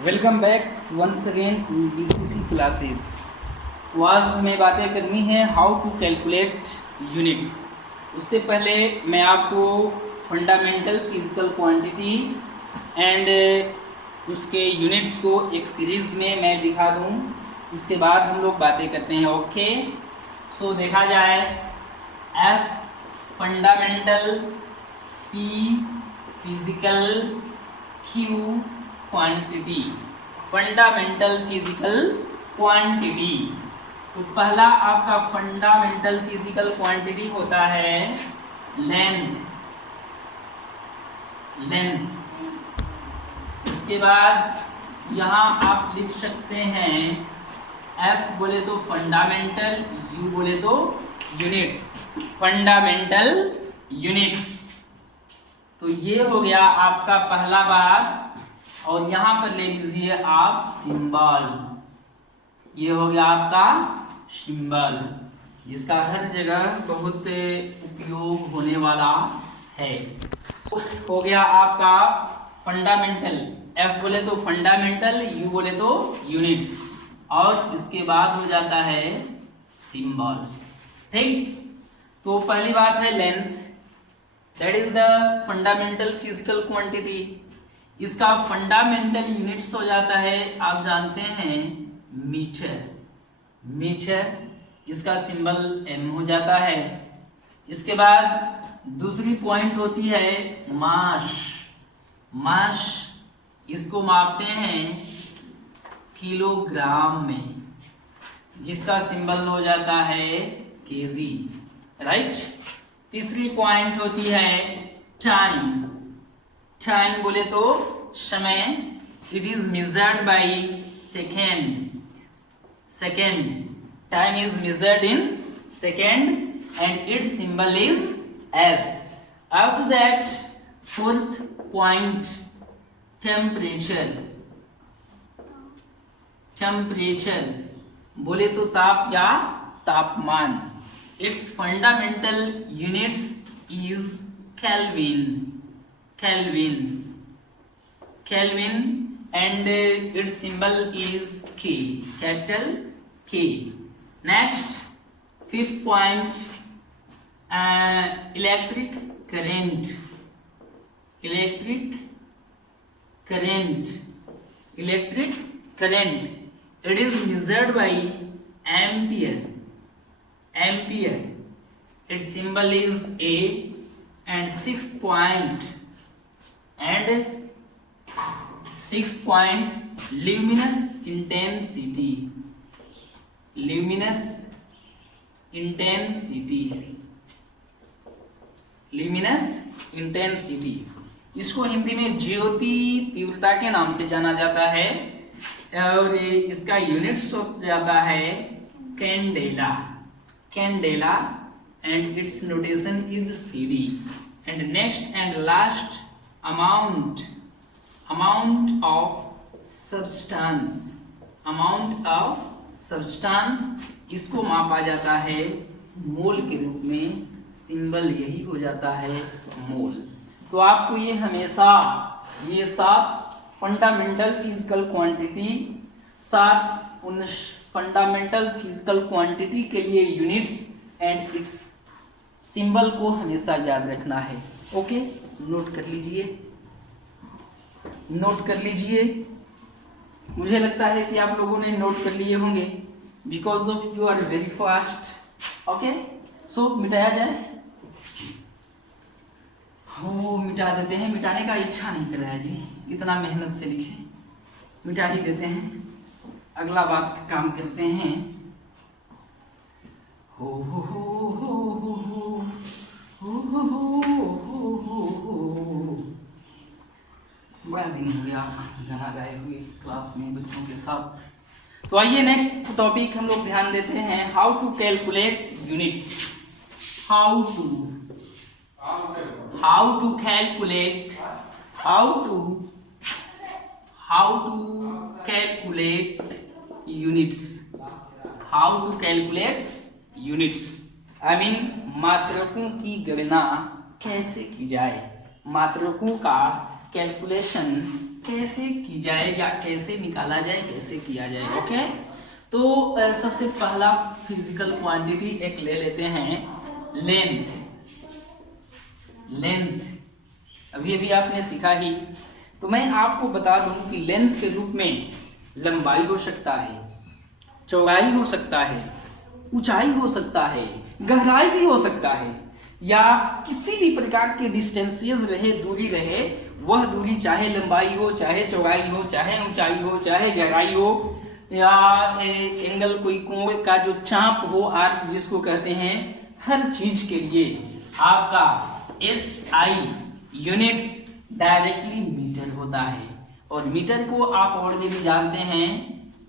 Welcome back once again to BCC classes. तो आज हमें बातें करनी है हाउ टू कैलकुलेट यूनिट्स। उससे पहले मैं आपको फंडामेंटल फिजिकल क्वांटिटी एंड उसके यूनिट्स को एक सीरीज़ में मैं दिखा दूं, उसके बाद हम लोग बातें करते हैं। ओके, सो देखा जाए F fundamental, P physical, Q quantity. Fundamental physical quantity, तो पहला आपका फंडामेंटल फिजिकल क्वांटिटी होता है लेंथ। इसके बाद यहाँ आप लिख सकते हैं एफ बोले तो फंडामेंटल, यू बोले तो यूनिट्स। फंडामेंटल यूनिट्स, तो ये हो गया आपका पहला बात। और यहां पर ले लीजिए आप सिंबल, ये हो गया आपका सिंबल, जिसका हर जगह बहुत उपयोग होने वाला है। हो गया आपका फंडामेंटल, एफ बोले तो फंडामेंटल, यू बोले तो यूनिट्स, और इसके बाद हो जाता है सिंबल। ठीक, तो पहली बात है length, that is the fundamental physical quantity. इसका फंडामेंटल यूनिट्स हो जाता है, आप जानते हैं, मीटर। इसका सिंबल एम हो जाता है। इसके बाद दूसरी पॉइंट होती है मास। इसको मापते हैं किलोग्राम में, जिसका सिंबल हो जाता है केजी, राइट। तीसरी पॉइंट होती है टाइम बोले तो समय। It is measured by second. Time is measured in second and it's symbol is S. After that fourth point temperature बोले तो ताप या तापमान। Its fundamental units is Kelvin and its symbol is K, capital K. Next, fifth point, electric current. It is measured by ampere. Its symbol is A. And sixth point, luminous intensity, इसको हिंदी में ज्योति तीव्रता के नाम से जाना जाता है, और इसका यूनिट्स हो जाता है candela and its notation is CD. And next and last, amount of substance, इसको मापा जाता है मोल के रूप में, सिंबल यही हो जाता है मोल। तो आपको ये हमेशा ये 7 फंडामेंटल फिजिकल क्वांटिटी, 7 उन फंडामेंटल फिजिकल क्वांटिटी के लिए यूनिट्स एंड इट्स सिंबल को हमेशा याद रखना है। ओके, नोट कर लीजिए। मुझे लगता है कि आप लोगों ने नोट कर लिए होंगे, because of you are very fast. Okay, so मिटाया जाए। हो मिटा देते हैं, मिटाने का इच्छा नहीं कर रहा है जी, इतना मेहनत से लिखे, मिटा ही देते हैं। अगला बात का काम करते हैं। बड़ा दिन हो गया गाना गाए हुए क्लास में बच्चों के साथ। तो आइए नेक्स्ट टॉपिक हम लोग ध्यान देते हैं, how to calculate units. How to calculate units. I mean मात्रकों की गणना कैसे की जाए, मात्रकों का कैलकुलेशन कैसे की जाए या कैसे निकाला जाए, कैसे किया जाए। ओके, तो सबसे पहला फिजिकल क्वांटिटी एक ले लेते हैं, लेंथ। लेंथ अभी अभी आपने सीखा ही, तो मैं आपको बता दूं कि लेंथ के रूप में लंबाई हो सकता है, चौड़ाई हो सकता है, ऊंचाई हो सकता है, गहराई भी हो सकता है, या किसी भी प्रकार के डिस्टेंसेस रहे, दूरी रहे, वह दूरी चाहे लंबाई हो, चाहे चौड़ाई हो, चाहे ऊंचाई हो, चाहे गहराई हो, या एंगल कोई कोण का जो चाप हो, आर्क जिसको कहते हैं, हर चीज के लिए आपका SI यूनिट्स डायरेक्टली मीटर होता है। और मीटर को आप ऑलरेडी जानते हैं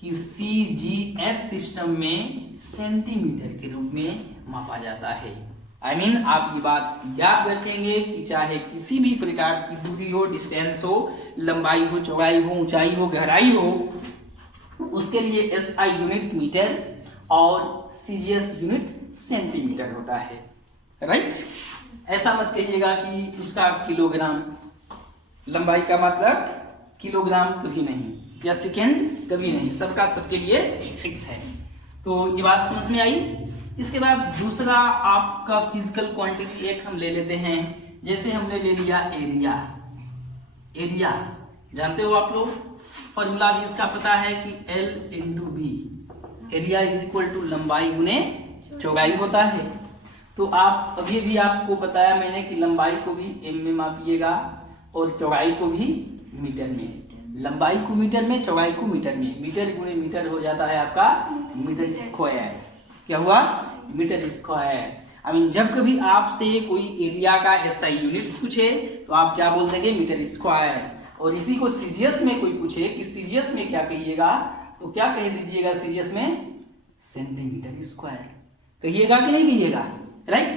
कि CGS सिस्टम में सेंटीमीटर के रूप में मापा जाता है। आप ये बात याद रखेंगे कि चाहे किसी भी प्रकार की दूरी हो, डिस्टेंस हो, लंबाई हो, चौड़ाई हो, ऊंचाई हो, गहराई हो, उसके लिए SI यूनिट मीटर और CGS यूनिट सेंटीमीटर होता है। राइट? ऐसा मत कहिएगा कि उसका किलोग्राम, लंबाई का मतलब किलोग्राम कभी नहीं, या सेकेंड कभी नहीं, सबका सबके लिए फिक्स है। तो ये बात समझ में आई। इसके बाद दूसरा आपका फिजिकल क्वांटिटी एक हम ले लेते हैं, जैसे हमने ले लिया एरिया। एरिया जानते हो आप लोग, फॉर्मूला भी इसका पता है कि L/B, area is equal to लंबाई गुने चौड़ाई होता है। तो आप अभी भी आपको बताया मैंने कि लंबाई को भी m में मापिएगा और चौड़ाई को भी मीटर में। लंबाई को मीटर में, चौड़ाई को मीटर में, मीटर गुने मीटर हो जाता है आपका मीटर स्क्वायर। क्या हुआ? Meter square. जब कभी आपसे कोई एरिया का SI यूनिट्स पूछे तो आप क्या बोल देंगे? Meter square. और इसी को CGS में कोई पूछे कि CGS में क्या कहिएगा, तो क्या कह दीजिएगा CGS में? सेंटीमीटर स्क्वायर कहिएगा कि नहीं कहिएगा? राइट?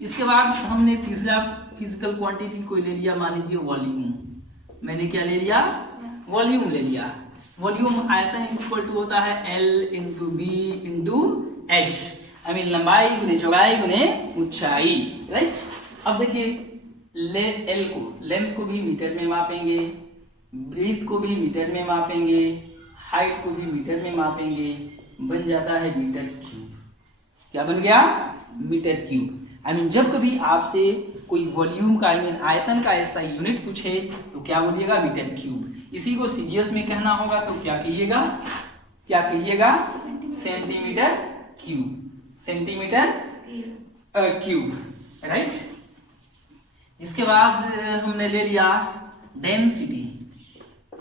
इसके बाद हमने तीसरा फिजिकल क्वांटिटी को ले लिया, मान लीजिए वॉल्यूम। मैंने क्या ले लिया? वॉल्यूम ले लिया। वॉल्यूम आयतन इक्वल टू होता है L/B/H, लंबाई गुने चौड़ाई गुने ऊंचाई। राइट? अब देखिए L को, लेंथ को भी मीटर में मापेंगे, ब्रीथ को भी मीटर में मापेंगे, हाइट को भी मीटर में मापेंगे, बन जाता है मीटर क्यूब। क्या बन गया? Meter cube. जब कभी आपसे कोई वॉल्यूम का आयतन का SI यूनिट पूछे तो क्या बोलिएगा? Meter cube. इसी को CGS में कहना होगा तो क्या कहिएगा? क्या कहिएगा? Centimetre cube. Centimetre cube. Right? इसके बाद हमने ले लिया डेंसिटी।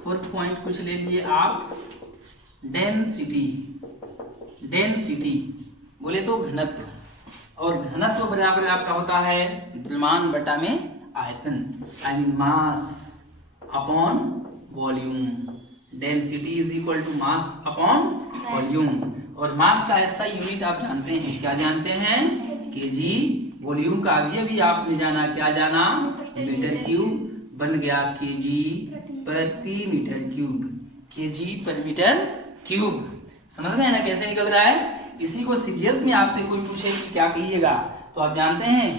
4th पॉइंट कुछ ले लिए आप, डेंसिटी। डेंसिटी बोले तो घनत्व, और घनत्व बराबर आपका होता है द्रव्यमान बटा में आयतन, mass upon volume. Density is equal to mass upon volume. और मास का SI यूनिट आप जानते हैं, क्या जानते हैं? kg। वॉल्यूम का अभी आपने जाना, क्या जाना? Meter cube. बन गया kg प्रति मीटर क्यूब। kg पर मीटर क्यूब। समझ गए ना कैसे निकल रहा है? इसी को CGS में आपसे कोई पूछे कि क्या कहिएगा, तो आप जानते हैं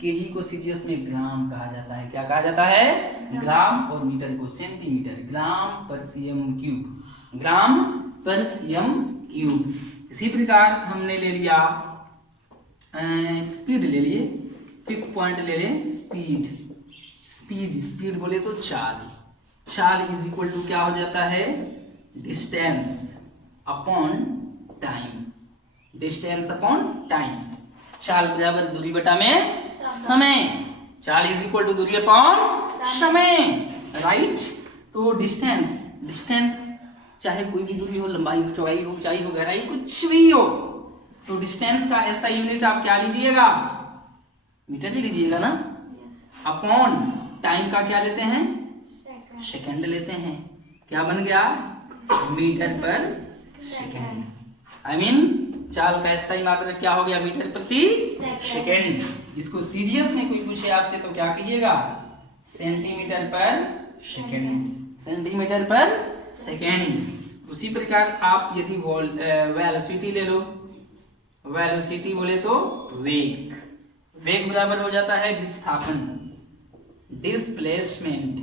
kg को CGS में ग्राम कहा जाता है। क्या कहा जाता है? ग्राम। और मीटर को सेंटीमीटर, ग्राम पर cm क्यूब। ग्राम पर cm क्यूब। इसी प्रकार हमने ले लिया स्पीड ले लिए। 5th पॉइंट ले ले स्पीड। स्पीड, स्पीड बोले तो चाल। चाल इज इक्वल टू क्या हो जाता है? Distance upon time. Distance upon time. चाल बराबर दूरी बटा में समय। चाल इज इक्वल टू दूरी अपॉन समय। राइट? तो डिस्टेंस, डिस्टेंस चाहे कोई भी दूरी हो, लंबाई हो, चौड़ाई हो, ऊंचाई हो, गहराई, कुछ भी हो, तो डिस्टेंस का SI यूनिट आप क्या लीजिएगा? मीटर ही लीजिएगा ना। अपॉन टाइम का क्या लेते हैं? सेकंड लेते हैं। क्या बन गया? मीटर पर सेकंड। चाल का SI मात्रा क्या हो गया? मीटर प्रति सेकंड। इसको CGS में कोई पूछे आपसे तो क्या कहिएगा? सेंटीमीटर पर सेकंड। सेंटीमीटर पर सेकंड। उसी प्रकार आप यदि वेलोसिटी ले लो, वेलोसिटी बोले तो वेग। वेग बराबर हो जाता है विस्थापन, displacement.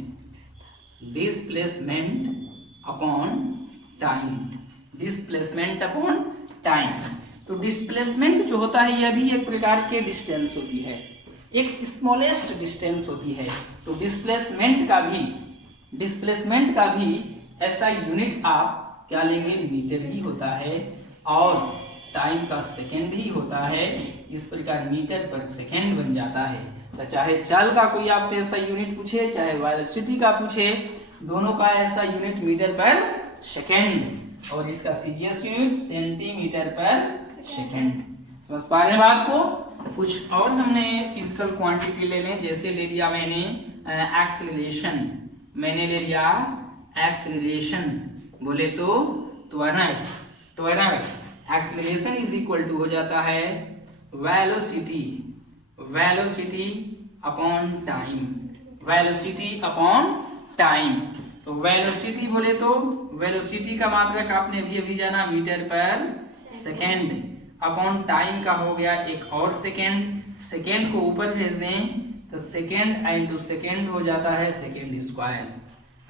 Displacement upon time, displacement upon time. तो डिस्प्लेसमेंट जो होता है यह भी एक प्रकार के डिस्टेंस होती है, एक स्मॉलेस्ट डिस्टेंस होती है। तो डिस्प्लेसमेंट का भी ऐसा यूनिट आप क्या लेंगे, मीटर ही होता है, और टाइम का सेकंड ही होता है। इस प्रकार मीटर पर सेकंड बन जाता है। तो चाहे चल का कोई आपसे ऐसा यूनिट पूछे, चाहे वेलोसिटी का पूछे, दोनों का ऐसा यूनिट मीटर पर सेकंड, और इसका सीजीएस यूनिट सेंटीमीटर पर सेकंड। समझ पा रहे हैं बात को? कुछ और हमने फिजिकल क्वांटिटी ले लें, जैसे ले लिया मैंने एक्सेलरेशन, मैंने ले लिया एक्सेलरेशन, बोले तो त्वरण। एक्सेलरेशन इज इक्वल टू हो जाता है velocity upon time, velocity upon time. तो वेलोसिटी बोले तो वेलोसिटी का मात्रक आपने अभी जाना मीटर पर सेकेंड, अपॉन टाइम का हो गया एक और सेकेंड को ऊपर भेज दें तो सेकेंड इंटू सेकेंड हो जाता है second square.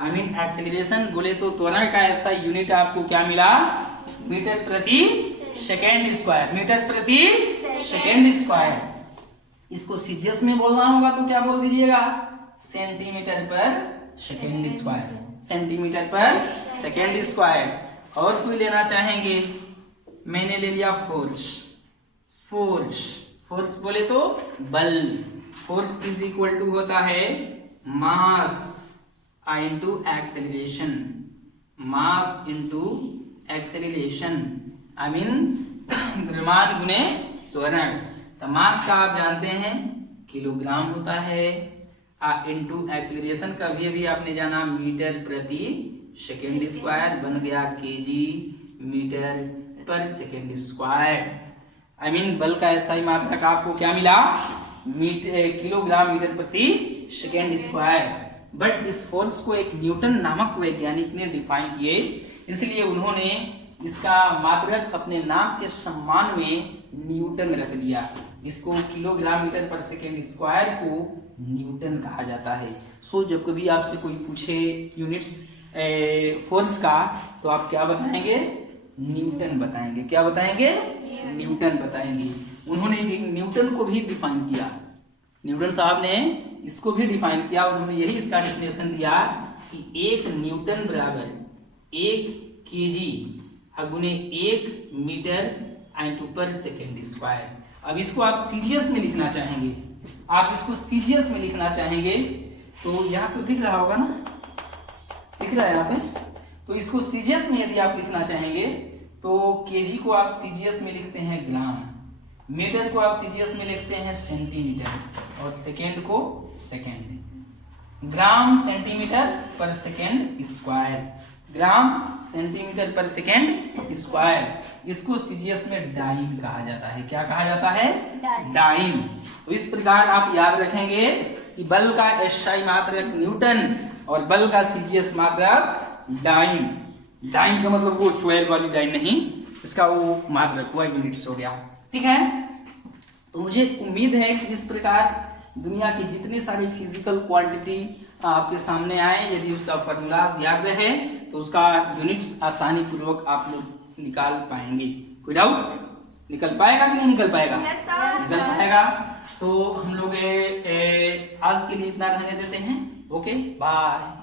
I mean acceleration बोले तो त्वरण का ऐसा यूनिट आपको क्या मिला, मीटर प्रति सेकेंड स्क्वायर, मीटर प्रति सेकेंड स्क्वायर। इसको सीजीएस में बोलना होगा तो क्या बोल दीजिएगा, सेंटीमीटर पर सेकेंड स्क्वायर, सेंटीमीटर पर सेकेंड स्क्वायर। और कोई लेना चाहेंगे, मैंने ले लिया फोर्स बोले तो बल, फोर्स इज इक्वल टू होता है mass into acceleration, mass into acceleration, I mean द्रव्यमान गुने त्वरण। तो मास का आप जानते हैं किलोग्राम होता है, इंटू एक्सेलरेशन का भी आपने जाना मीटर प्रति सेकेंड स्क्वायर, बन गया केजी मीटर पर सेकेंड स्क्वायर। आई मीन बल का ऐसा ही मात्रक आपको क्या मिला, किलोग्राम मीटर प्रति सेकेंड स्क्वायर। बट इस फोर्स को एक न्यूटन नामक वैज्ञानिक ने डिफाइन किए, इसलिए उन्होंने इसका मात्रक अपने नाम के सम्मान में न्यूटन रख दिया। इसको किलोग्राम मीटर पर सेकेंड स्क्वायर को न्यूटन कहा जाता है। सो जब कभी आपसे कोई पूछे यूनिट्स फोर्स का, तो आप क्या बताएंगे, न्यूटन बताएंगे। क्या बताएंगे, न्यूटन बताएंगे। उन्होंने न्यूटन को भी डिफाइन किया, न्यूटन साहब ने इसको भी डिफाइन किया। उन्होंने यही इसका डेफिनेशन दिया कि 1 न्यूटन बराबर 1 केजी गुने 1 मीटर इंटू पर सेकेंड स्क्वायर। अब इसको आप सीजीएस में लिखना चाहेंगे, आप इसको सीजीएस में लिखना चाहेंगे तो यहाँ तो दिख रहा होगा ना, दिख रहा है यहाँ पे। तो इसको सीजीएस में यदि आप लिखना चाहेंगे तो केजी को आप सीजीएस में लिखते हैं ग्राम, मीटर को आप सीजीएस में लिखते हैं सेंटीमीटर, और सेकेंड को सेकेंड। ग्राम सेंटीमीटर पर सेकेंड स्क्वायर, ग्राम सेंटीमीटर पर सेकेंड स्क्वायर। इसको सीजीएस में डाइन कहा जाता है। क्या कहा जाता है, डाइन। तो इस प्रकार आप याद रखेंगे कि बल का एसआई मात्रक न्यूटन और बल का सीजीएस मात्रक डाइन। डाइन का मतलब वो 12 वाली डाइन नहीं, इसका वो मात्रक हुआ, यूनिट्स हो गया। ठीक है, तो मुझे उम्मीद है कि इस प्रकार दुनिया की जितने सारे फिजिकल क्वांटिटी आपके सामने आए, यदि उसका फॉर्मूलाज याद रहे तो उसका यूनिट्स आसानी पूर्वक आप लोग निकाल पाएंगे। कोई डाउट, निकल पाएगा कि नहीं निकल पाएगा? निकल पाएगा। तो हम लोग आज के लिए इतना रहने देते हैं। Okay, bye.